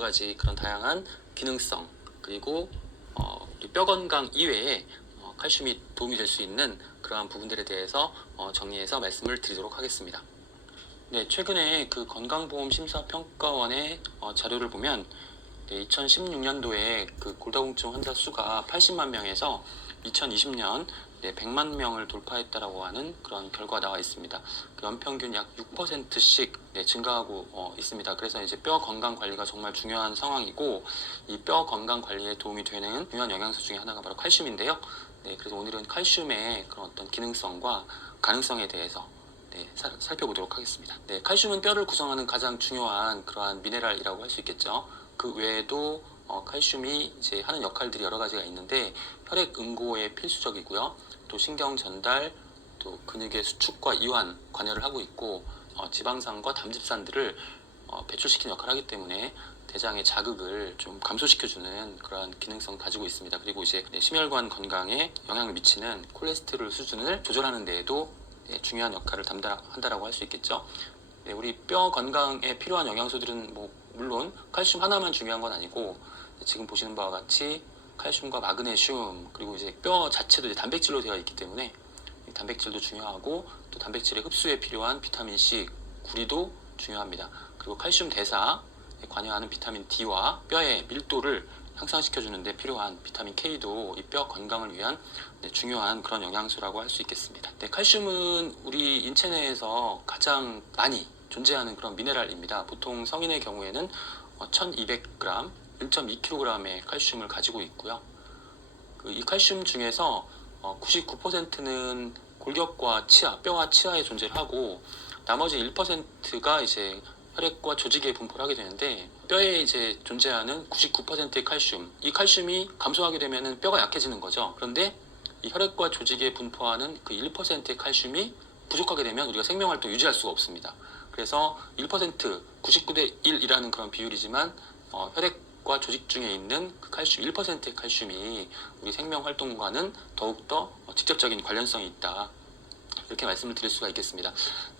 여러 가지 그런 다양한 기능성 그리고 우리 뼈 건강 이외에 칼슘이 도움이 될 수 있는 그러한 부분들에 대해서 정리해서 말씀을 드리도록 하겠습니다. 네, 최근에 그 건강보험심사평가원의 자료를 보면 2016년도에 그 골다공증 환자 수가 80만 명에서 2020년 100만 명을 돌파했다라고 하는 그런 결과가 나와 있습니다. 그 연평균 약 6%씩 증가하고 있습니다. 그래서 이제 뼈 건강 관리가 정말 중요한 상황이고, 이 뼈 건강 관리에 도움이 되는 중요한 영양소 중에 하나가 바로 칼슘인데요. 그래서 오늘은 칼슘의 그런 어떤 기능성과 가능성에 대해서 살펴보도록 하겠습니다. 칼슘은 뼈를 구성하는 가장 중요한 그러한 미네랄이라고 할 수 있겠죠. 그 외에도 칼슘이 이제 하는 역할들이 여러 가지가 있는데, 혈액 응고에 필수적이고요. 또 신경 전달, 또 근육의 수축과 이완 관여를 하고 있고, 지방산과 담즙산들을 배출시키는 역할을 하기 때문에 대장의 자극을 좀 감소시켜주는 그러한 기능성 가지고 있습니다. 그리고 이제 심혈관 건강에 영향을 미치는 콜레스테롤 수준을 조절하는 데에도 중요한 역할을 담당한다라고 할 수 있겠죠. 우리 뼈 건강에 필요한 영양소들은 물론 칼슘 하나만 중요한 건 아니고, 지금 보시는 바와 같이 칼슘과 마그네슘, 그리고 이제 뼈 자체도 이제 단백질로 되어 있기 때문에 단백질도 중요하고, 또 단백질의 흡수에 필요한 비타민 C, 구리도 중요합니다. 그리고 칼슘 대사에 관여하는 비타민 D와 뼈의 밀도를 향상시켜주는 데 필요한 비타민 K도 이 뼈 건강을 위한 중요한 그런 영양소라고 할 수 있겠습니다. 칼슘은 우리 인체 내에서 가장 많이 존재하는 그런 미네랄입니다. 보통 성인의 경우에는 1200g, 1.2kg의 칼슘을 가지고 있고요. 이 칼슘 중에서 99%는 골격과 치아, 뼈와 치아에 존재를 하고, 나머지 1%가 이제 혈액과 조직에 분포를 하게 되는데, 뼈에 이제 존재하는 99%의 칼슘, 이 칼슘이 감소하게 되면 뼈가 약해지는 거죠. 그런데 이 혈액과 조직에 분포하는 그 1%의 칼슘이 부족하게 되면 우리가 생명활동 유지할 수가 없습니다. 그래서 1%, 99대 1이라는 그런 비율이지만 혈액과 조직 중에 있는 그 칼슘 1%의 칼슘이 우리 생명활동과는 더욱더 직접적인 관련성이 있다, 이렇게 말씀을 드릴 수가 있겠습니다.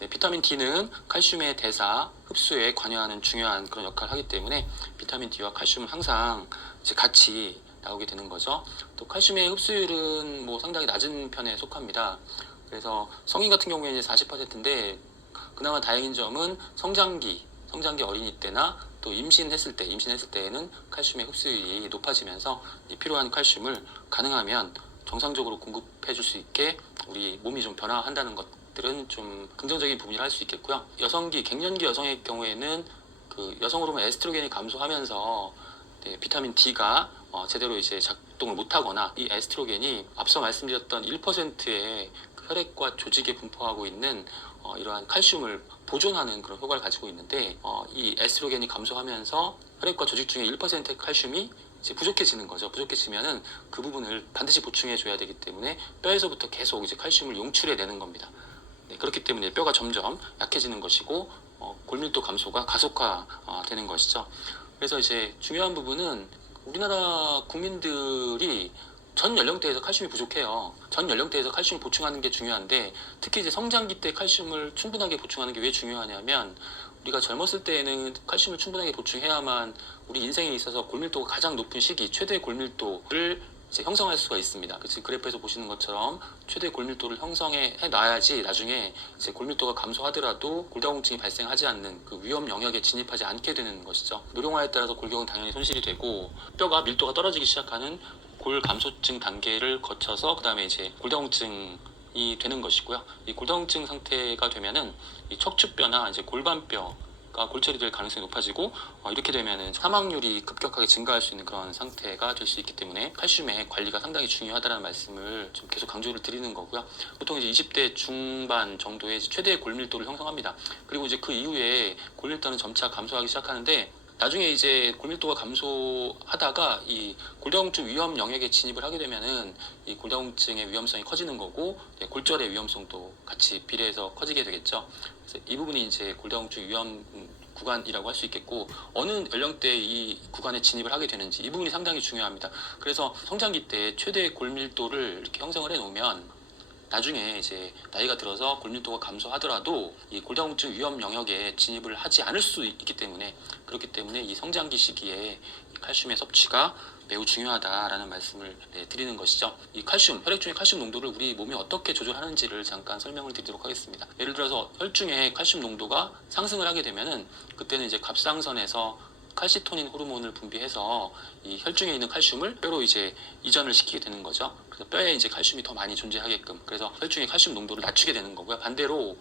비타민 D는 칼슘의 대사, 흡수에 관여하는 중요한 그런 역할을 하기 때문에 비타민 D와 칼슘은 항상 이제 같이 나오게 되는 거죠. 또 칼슘의 흡수율은 상당히 낮은 편에 속합니다. 그래서 성인 같은 경우에는 이제 40%인데, 그나마 다행인 점은 성장기 어린이 때나 또 임신했을 때에는 칼슘의 흡수율이 높아지면서 필요한 칼슘을 가능하면 정상적으로 공급해 줄 수 있게 우리 몸이 좀 변화한다는 것들은 좀 긍정적인 부분이라 할 수 있겠고요. 여성기, 갱년기 여성의 경우에는 그 여성 호르몬 에스트로겐이 감소하면서 비타민 D가 제대로 이제 작동을 못하거나, 이 에스트로겐이 앞서 말씀드렸던 1%의 혈액과 조직에 분포하고 있는 이러한 칼슘을 보존하는 그런 효과를 가지고 있는데, 이 에스트로겐이 감소하면서 혈액과 조직 중에 1%의 칼슘이 이제 부족해지는 거죠. 부족해지면은 그 부분을 반드시 보충해 줘야 되기 때문에 뼈에서부터 계속 이제 칼슘을 용출해 내는 겁니다. 그렇기 때문에 뼈가 점점 약해지는 것이고, 골밀도 감소가 가속화 되는 것이죠. 그래서 이제 중요한 부분은 우리나라 국민들이 전 연령대에서 칼슘이 부족해요. 전 연령대에서 칼슘을 보충하는 게 중요한데, 특히 이제 성장기 때 칼슘을 충분하게 보충하는 게 왜 중요하냐면, 우리가 젊었을 때에는 칼슘을 충분하게 보충해야만 우리 인생에 있어서 골밀도가 가장 높은 시기, 최대 골밀도를 이제 형성할 수가 있습니다. 그치? 그래프에서 보시는 것처럼 최대 골밀도를 형성해 놔야지 나중에 이제 골밀도가 감소하더라도 골다공증이 발생하지 않는 그 위험 영역에 진입하지 않게 되는 것이죠. 노령화에 따라서 골격은 당연히 손실이 되고, 뼈가 밀도가 떨어지기 시작하는 골 감소증 단계를 거쳐서 그 다음에 이제 골다공증이 되는 것이고요. 이 골다공증 상태가 되면은 이 척추뼈나 이제 골반뼈가 골절이 될 가능성이 높아지고, 이렇게 되면은 사망률이 급격하게 증가할 수 있는 그런 상태가 될 수 있기 때문에 칼슘의 관리가 상당히 중요하다는 말씀을 좀 계속 강조를 드리는 거고요. 보통 이제 20대 중반 정도의 최대의 골밀도를 형성합니다. 그리고 이제 그 이후에 골밀도는 점차 감소하기 시작하는데, 나중에 이제 골밀도가 감소하다가 이 골다공증 위험 영역에 진입을 하게 되면은 이 골다공증의 위험성이 커지는 거고, 골절의 위험성도 같이 비례해서 커지게 되겠죠. 그래서 이 부분이 이제 골다공증 위험 구간이라고 할 수 있겠고, 어느 연령대에 이 구간에 진입을 하게 되는지, 이 부분이 상당히 중요합니다. 그래서 성장기 때 최대 골밀도를 이렇게 형성을 해 놓으면 나중에 이제 나이가 들어서 골밀도가 감소하더라도 이 골다공증 위험 영역에 진입을 하지 않을 수 있기 때문에, 그렇기 때문에 이 성장기 시기에 이 칼슘의 섭취가 매우 중요하다라는 말씀을 드리는 것이죠. 이 칼슘, 혈액 중의 칼슘 농도를 우리 몸이 어떻게 조절하는지를 잠깐 설명을 드리도록 하겠습니다. 예를 들어서 혈중의 칼슘 농도가 상승을 하게 되면은 그때는 이제 갑상선에서 칼시토닌 호르몬을 분비해서 이 혈중에 있는 칼슘을 뼈로 이제 이전을 시키게 되는 거죠. 그래서 뼈에 이제 칼슘이 더 많이 존재하게끔, 그래서 혈중의 칼슘 농도를 낮추게 되는 거고요. 반대로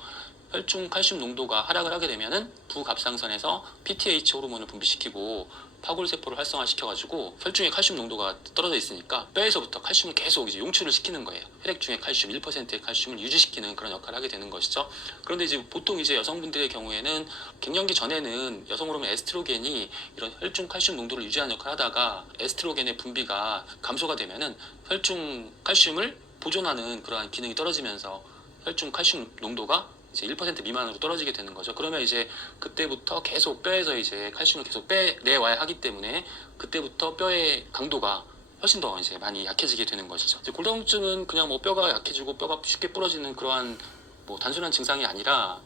혈중 칼슘 농도가 하락을 하게 되면은 부갑상선에서 PTH 호르몬을 분비시키고 파골세포를 활성화시켜가지고 혈중의 칼슘 농도가 떨어져 있으니까 뼈에서부터 칼슘을 계속 이제 용출을 시키는 거예요. 혈액 중에 칼슘 1%의 칼슘을 유지시키는 그런 역할을 하게 되는 것이죠. 그런데 이제 보통 이제 여성분들의 경우에는 갱년기 전에는 여성 호르몬 에스트로겐이 이런 혈중 칼슘 농도를 유지하는 역할을 하다가 에스트로겐의 분비가 감소가 되면은 혈중 칼슘을 보존하는 그러한 기능이 떨어지면서 혈중 칼슘 농도가 이제 1% 미만으로 떨어지게 되는 거죠. 그러면 이제 그때부터 계속 뼈에서 이제 칼슘을 계속 빼내와야 하기 때문에 그때부터 뼈의 강도가 훨씬 더 이제 많이 약해지게 되는 것이죠. 이제 골다공증은 그냥 뭐 뼈가 약해지고 뼈가 쉽게 부러지는 그러한 뭐 단순한 증상이 아니라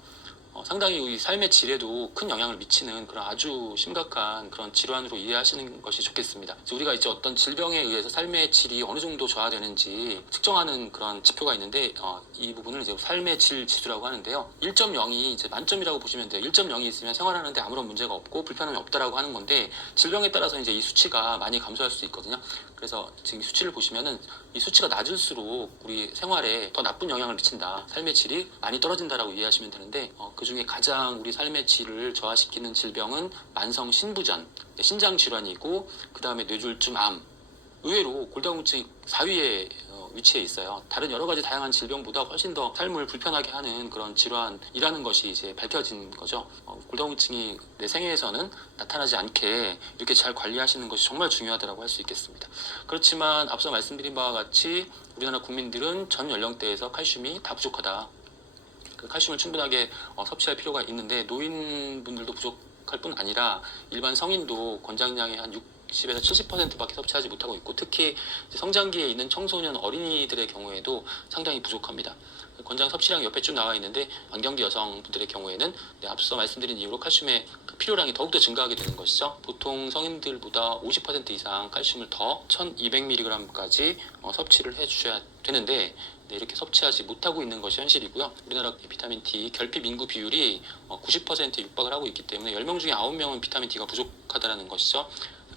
상당히 우리 삶의 질에도 큰 영향을 미치는 그런 아주 심각한 그런 질환으로 이해하시는 것이 좋겠습니다. 우리가 이제 어떤 질병에 의해서 삶의 질이 어느 정도 저하되는지 측정하는 그런 지표가 있는데 이 부분을 이제 삶의 질 지수라고 하는데요. 1.0이 이제 만점이라고 보시면 돼요. 1.0이 있으면 생활하는데 아무런 문제가 없고 불편함이 없다라고 하는 건데, 질병에 따라서 이제 이 수치가 많이 감소할 수 있거든요. 그래서 지금 수치를 보시면은 이 수치가 낮을수록 우리 생활에 더 나쁜 영향을 미친다, 삶의 질이 많이 떨어진다라고 이해하시면 되는데, 그 중에 가장 우리 삶의 질을 저하시키는 질병은 만성 신부전, 신장 질환이고, 그 다음에 뇌졸중, 암. 의외로 골다공증이 4위에 위치해 있어요. 다른 여러 가지 다양한 질병보다 훨씬 더 삶을 불편하게 하는 그런 질환이라는 것이 이제 밝혀진 거죠. 골다공증이 내 생애에서는 나타나지 않게 이렇게 잘 관리하시는 것이 정말 중요하다고 할 수 있겠습니다. 그렇지만 앞서 말씀드린 바와 같이 우리나라 국민들은 전 연령대에서 칼슘이 다 부족하다. 그 칼슘을 충분하게 섭취할 필요가 있는데, 노인분들도 부족할 뿐 아니라 일반 성인도 권장량의 한 60에서 70%밖에 섭취하지 못하고 있고, 특히 성장기에 있는 청소년 어린이들의 경우에도 상당히 부족합니다. 권장 섭취량이 옆에 쭉 나와 있는데, 완경기 여성분들의 경우에는 앞서 말씀드린 이유로 칼슘의 그 필요량이 더욱더 증가하게 되는 것이죠. 보통 성인들보다 50% 이상 칼슘을 더 1200mg까지 섭취를 해주셔야 되는데, 이렇게 섭취하지 못하고 있는 것이 현실이고요. 우리나라 비타민 D 결핍 인구 비율이 90%에 육박을 하고 있기 때문에 10명 중에 9명은 비타민 D가 부족하다는 것이죠.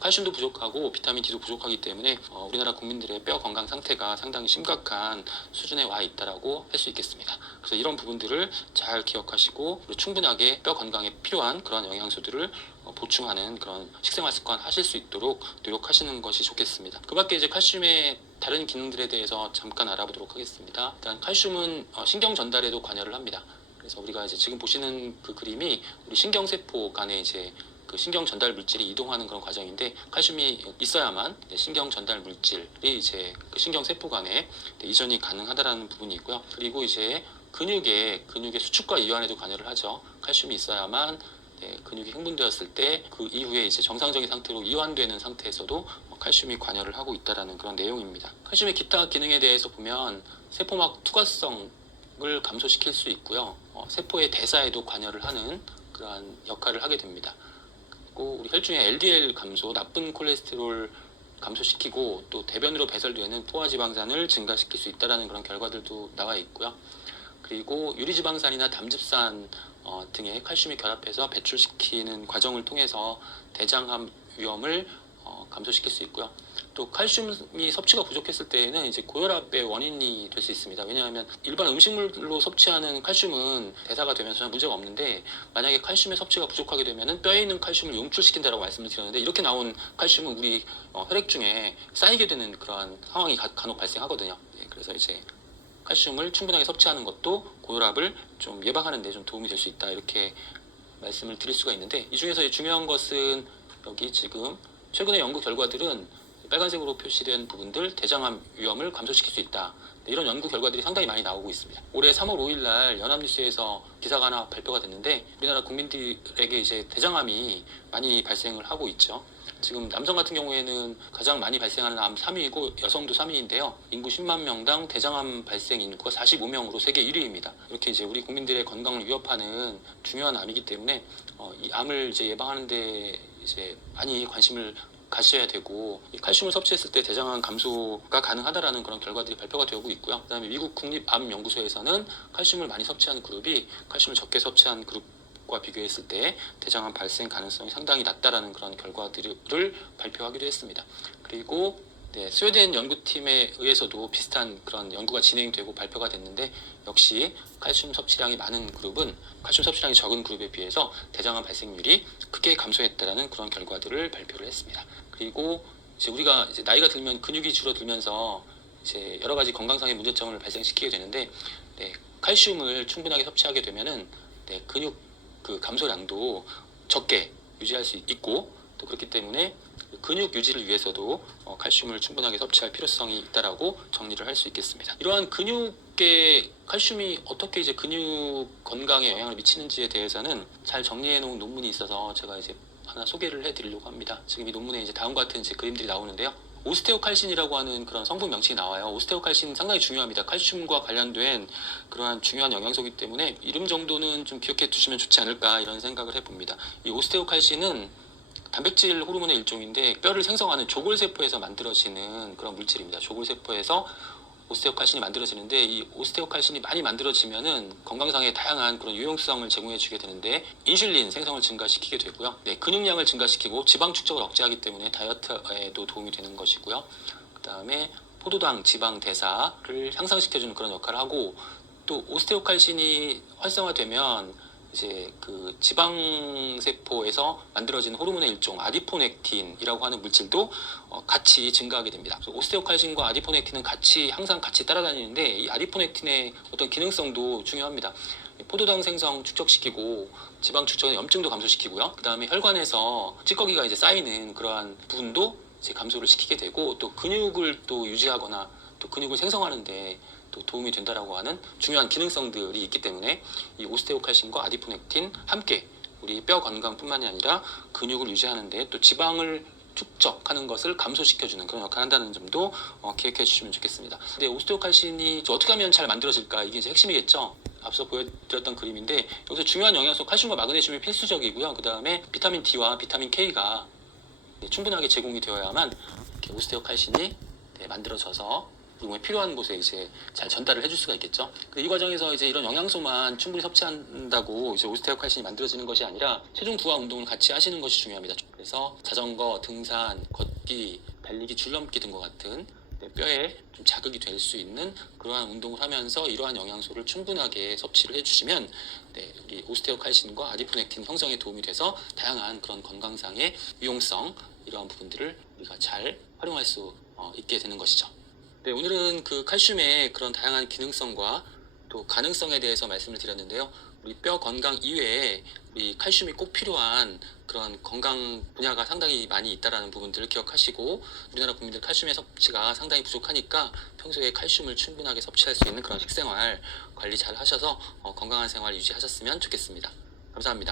칼슘도 부족하고 비타민 D도 부족하기 때문에 우리나라 국민들의 뼈 건강 상태가 상당히 심각한 수준에 와 있다라고 할 수 있겠습니다. 그래서 이런 부분들을 잘 기억하시고 충분하게 뼈 건강에 필요한 그런 영양소들을 보충하는 그런 식생활 습관 하실 수 있도록 노력하시는 것이 좋겠습니다. 그 밖에 이제 칼슘의 다른 기능들에 대해서 잠깐 알아보도록 하겠습니다. 일단 칼슘은 신경 전달에도 관여를 합니다. 그래서 우리가 이제 지금 보시는 그 그림이 우리 신경세포 간에 이제 그 신경 전달 물질이 이동하는 그런 과정인데, 칼슘이 있어야만 신경 전달 물질이 이제 그 신경 세포 간에 이전이 가능하다라는 부분이 있고요. 그리고 이제 근육의 수축과 이완에도 관여를 하죠. 칼슘이 있어야만 근육이 흥분되었을 때 그 이후에 이제 정상적인 상태로 이완되는 상태에서도 칼슘이 관여를 하고 있다라는 그런 내용입니다. 칼슘의 기타 기능에 대해서 보면 세포막 투과성을 감소시킬 수 있고요. 세포의 대사에도 관여를 하는 그러한 역할을 하게 됩니다. 우리 혈중의 LDL 감소, 나쁜 콜레스테롤 감소시키고, 또 대변으로 배설되는 포화지방산을 증가시킬 수 있다는 그런 결과들도 나와 있고요. 그리고 유리지방산이나 담즙산 등의 칼슘이 결합해서 배출시키는 과정을 통해서 대장암 위험을 감소시킬 수 있고요. 또 칼슘이 섭취가 부족했을 때에는 이제 고혈압의 원인이 될 수 있습니다. 왜냐하면 일반 음식물로 섭취하는 칼슘은 대사가 되면서 전혀 문제가 없는데, 만약에 칼슘의 섭취가 부족하게 되면은 뼈에 있는 칼슘을 용출시킨다라고 말씀을 드렸는데, 이렇게 나온 칼슘은 우리 혈액 중에 쌓이게 되는 그러한 상황이 간혹 발생하거든요. 그래서 이제 칼슘을 충분하게 섭취하는 것도 고혈압을 좀 예방하는 데 좀 도움이 될 수 있다, 이렇게 말씀을 드릴 수가 있는데, 이 중에서 중요한 것은 여기 지금 최근의 연구 결과들은 빨간색으로 표시된 부분들 대장암 위험을 감소시킬 수 있다. 이런 연구 결과들이 상당히 많이 나오고 있습니다. 올해 3월 5일 날 연합뉴스에서 기사가 하나 발표가 됐는데 우리나라 국민들에게 이제 대장암이 많이 발생을 하고 있죠. 지금 남성 같은 경우에는 가장 많이 발생하는 암 3위이고 여성도 3위인데요. 인구 10만 명당 대장암 발생 인구가 45명으로 세계 1위입니다. 이렇게 이제 우리 국민들의 건강을 위협하는 중요한 암이기 때문에 이 암을 이제 예방하는데 이제 많이 관심을 가셔야 되고, 이 칼슘을 섭취했을 때 대장암 감소가 가능하다라는 그런 결과들이 발표가 되고 있고요. 그다음에 미국 국립암연구소에서는 칼슘을 많이 섭취한 그룹이 칼슘을 적게 섭취한 그룹과 비교했을 때 대장암 발생 가능성이 상당히 낮다라는 그런 결과들을 발표하기도 했습니다. 그리고 스웨덴 연구팀에 의해서도 비슷한 그런 연구가 진행되고 발표가 됐는데, 역시 칼슘 섭취량이 많은 그룹은 칼슘 섭취량이 적은 그룹에 비해서 대장암 발생률이 크게 감소했다라는 그런 결과들을 발표를 했습니다. 그리고 이제 우리가 이제 나이가 들면 근육이 줄어들면서 이제 여러 가지 건강상의 문제점을 발생시키게 되는데, 칼슘을 충분하게 섭취하게 되면은 근육 그 감소량도 적게 유지할 수 있고, 또 그렇기 때문에 근육 유지를 위해서도 칼슘을 충분하게 섭취할 필요성이 있다라고 정리를 할 수 있겠습니다. 이러한 근육의 칼슘이 어떻게 이제 근육 건강에 영향을 미치는지에 대해서는 잘 정리해 놓은 논문이 있어서 제가 이제 하나 소개를 해드리려고 합니다. 지금 이 논문에 이제 다음과 같은 이제 그림들이 나오는데요. 오스테오칼신이라고 하는 그런 성분 명칭이 나와요. 오스테오칼신 상당히 중요합니다. 칼슘과 관련된 그러한 중요한 영양소이기 때문에 이름 정도는 좀 기억해 두시면 좋지 않을까 이런 생각을 해봅니다. 이 오스테오칼신은 단백질 호르몬의 일종인데 뼈를 생성하는 조골세포에서 만들어지는 그런 물질입니다. 조골세포에서 오스테오칼신이 만들어지는데, 이 오스테오칼신이 많이 만들어지면은 건강상의 다양한 그런 유용성을 제공해 주게 되는데, 인슐린 생성을 증가시키게 되고요. 근육량을 증가시키고 지방 축적을 억제하기 때문에 다이어트에도 도움이 되는 것이고요. 그 다음에 포도당 지방 대사를 향상시켜주는 그런 역할을 하고, 또 오스테오칼신이 활성화되면 이제 그 지방세포에서 만들어지는 호르몬의 일종 아디포넥틴이라고 하는 물질도 같이 증가하게 됩니다. 오스테오칼신과 아디포넥틴은 항상 같이 따라다니는데, 이 아디포넥틴의 어떤 기능성도 중요합니다. 포도당 생성 축적시키고 지방 축적은 염증도 감소시키고요. 그 다음에 혈관에서 찌꺼기가 이제 쌓이는 그러한 부분도 이제 감소를 시키게 되고, 또 근육을 또 유지하거나 또 근육을 생성하는데 또 도움이 된다라고 하는 중요한 기능성들이 있기 때문에 이 오스테오칼신과 아디포넥틴 함께 우리 뼈 건강뿐만이 아니라 근육을 유지하는데 또 지방을 축적하는 것을 감소시켜주는 그런 역할을 한다는 점도 기억해 주시면 좋겠습니다. 근데 오스테오칼신이 어떻게 하면 잘 만들어질까, 이게 이제 핵심이겠죠. 앞서 보여드렸던 그림인데, 여기서 중요한 영양소 칼슘과 마그네슘이 필수적이고요. 그 다음에 비타민 D와 비타민 K가 충분하게 제공이 되어야만 이렇게 오스테오칼신이 만들어져서 우리 몸에 필요한 곳에 이제 잘 전달을 해줄 수가 있겠죠. 이 과정에서 이제 이런 영양소만 충분히 섭취한다고 이제 오스테오칼신이 만들어지는 것이 아니라 체중 부하 운동을 같이 하시는 것이 중요합니다. 그래서 자전거, 등산, 걷기, 달리기, 줄넘기 등과 같은 뼈에 좀 자극이 될 수 있는 그러한 운동을 하면서 이러한 영양소를 충분하게 섭취를 해주시면 우리 오스테오칼신과 아디포넥틴 형성에 도움이 돼서 다양한 그런 건강상의 유용성, 이러한 부분들을 우리가 잘 활용할 수 있게 되는 것이죠. 오늘은 그 칼슘의 그런 다양한 기능성과 또 가능성에 대해서 말씀을 드렸는데요. 우리 뼈 건강 이외에 우리 칼슘이 꼭 필요한 그런 건강 분야가 상당히 많이 있다라는 부분들을 기억하시고, 우리나라 국민들 칼슘의 섭취가 상당히 부족하니까 평소에 칼슘을 충분하게 섭취할 수 있는 그런 식생활 관리 잘 하셔서 건강한 생활 유지하셨으면 좋겠습니다. 감사합니다.